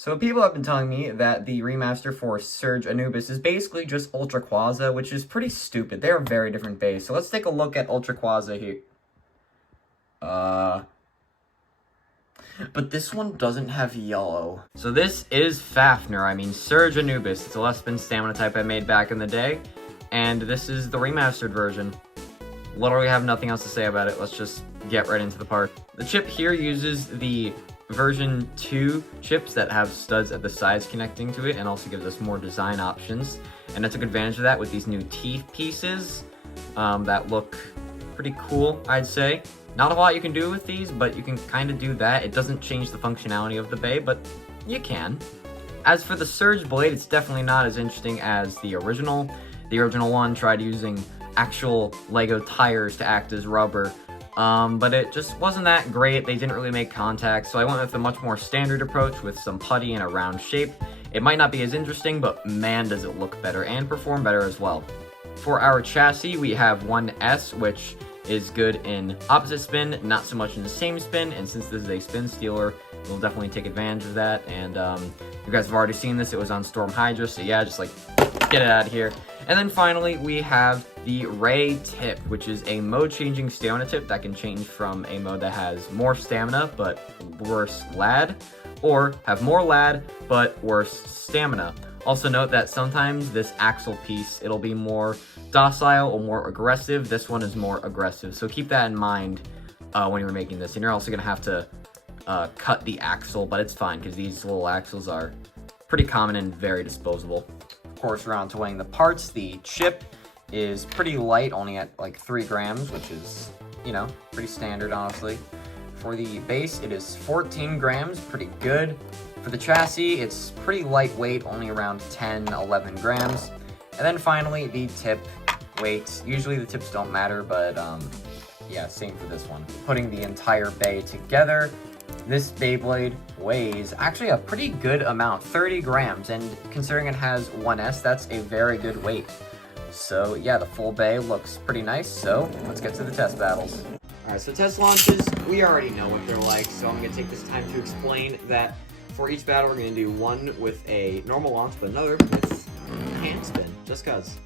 So people have been telling me that the remaster for Surge Anubis is basically just Ultra Quaza, which is pretty stupid. They're a very different base. So let's take a look at Ultra Quaza here. But this one doesn't have yellow. So this is Fafnir, Surge Anubis. It's a less spin stamina type I made back in the day. And this is the remastered version. Literally have nothing else to say about it. Let's just get right into the part. The chip here uses the version 2 chips that have studs at the sides connecting to it, and also gives us more design options. And I took advantage of that with these new teeth pieces that look pretty cool, I'd say. Not a lot you can do with these, but you can kind of do that. It doesn't change the functionality of the Bey, but you can. As for the Surge Blade, it's definitely not as interesting as the original. The original one tried using actual Lego tires to act as rubber, but it just wasn't that great. They didn't really make contact, so I went with a much more standard approach with some putty and a round shape. It might not be as interesting, but man does it look better and perform better as well. For our chassis, we have 1S, which is good in opposite spin, not so much in the same spin, and since this is a spin stealer, we'll definitely take advantage of that. And you guys have already seen this, it was on Storm Hydra, so yeah, just like get it out of here. And then finally, we have the Ray tip, which is a mode-changing stamina tip that can change from a mode that has more stamina but worse lad, or have more lad but worse stamina. Also note that sometimes this axle piece, it'll be more docile or more aggressive. This one is more aggressive, so keep that in mind when you're making this. And you're also going to have to cut the axle, but it's fine because these little axles are pretty common and very disposable. Of course, we're on to weighing the parts. The chip is pretty light, only at like 3 grams, which is, you know, pretty standard, honestly. For the base, it is 14 grams, pretty good. For the chassis, it's pretty lightweight, only around 10, 11 grams. And then finally, the tip weight. Usually the tips don't matter, but yeah, same for this one. Putting the entire Bey together, this Beyblade weighs actually a pretty good amount, 30 grams, and considering it has 1S, that's a very good weight. So yeah, the full Bey looks pretty nice, so let's get to the test battles. Alright, so test launches, we already know what they're like, so I'm going to take this time to explain that for each battle we're going to do one with a normal launch, but another with a hand spin, just cuz.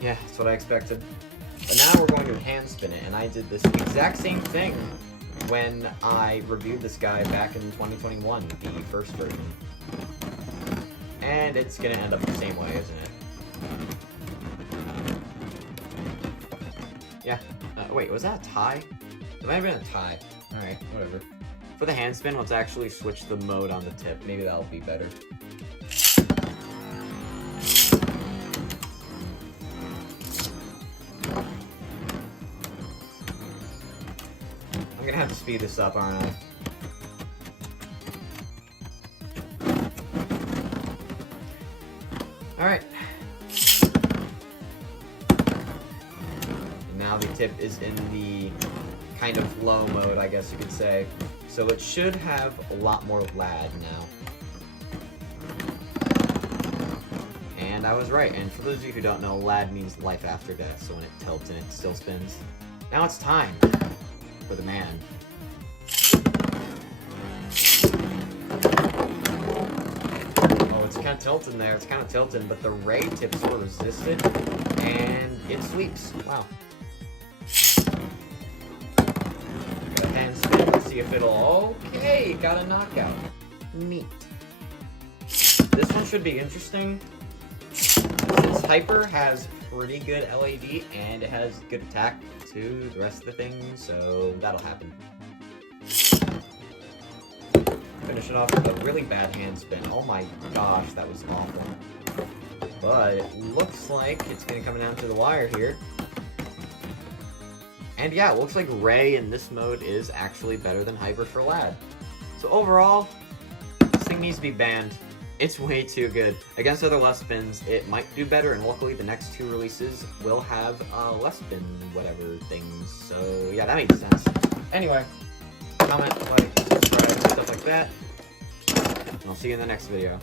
Yeah, that's what I expected. But now we're going to hand spin it, and I did this exact same thing when I reviewed this guy back in 2021, the first version. And it's gonna end up the same way, isn't it? Yeah. Wait, was that a tie? It might have been a tie. Alright, whatever. For the hand spin, let's actually switch the mode on the tip. Maybe that'll be better. I'm gonna have to speed this up, aren't I? Alright. Now the tip is in the kind of low mode, I guess you could say. So it should have a lot more lad now. And I was right, and for those of you who don't know, lad means life after death, so when it tilts and it still spins. Now it's time for the man. Oh, it's kind of tilting there. It's kind of tilting, but the Ray tips were resistant, and it sweeps. Wow. Got a hand spin. Let's see if it'll... Okay, got a knockout. Neat. This one should be interesting. Since Hyper has pretty good LAD, and it has good attack to the rest of the things, so that'll happen. Finish it off with a really bad hand spin. Oh my gosh, that was awful. But it looks like it's going to come down to the wire here. And yeah, it looks like Ray in this mode is actually better than Hyper for lad. So overall, this thing needs to be banned. It's way too good. Against other less spins, it might do better, and luckily the next 2 releases will have less spin whatever things. So yeah, that makes sense. Anyway, comment, like, subscribe, stuff like that. And I'll see you in the next video.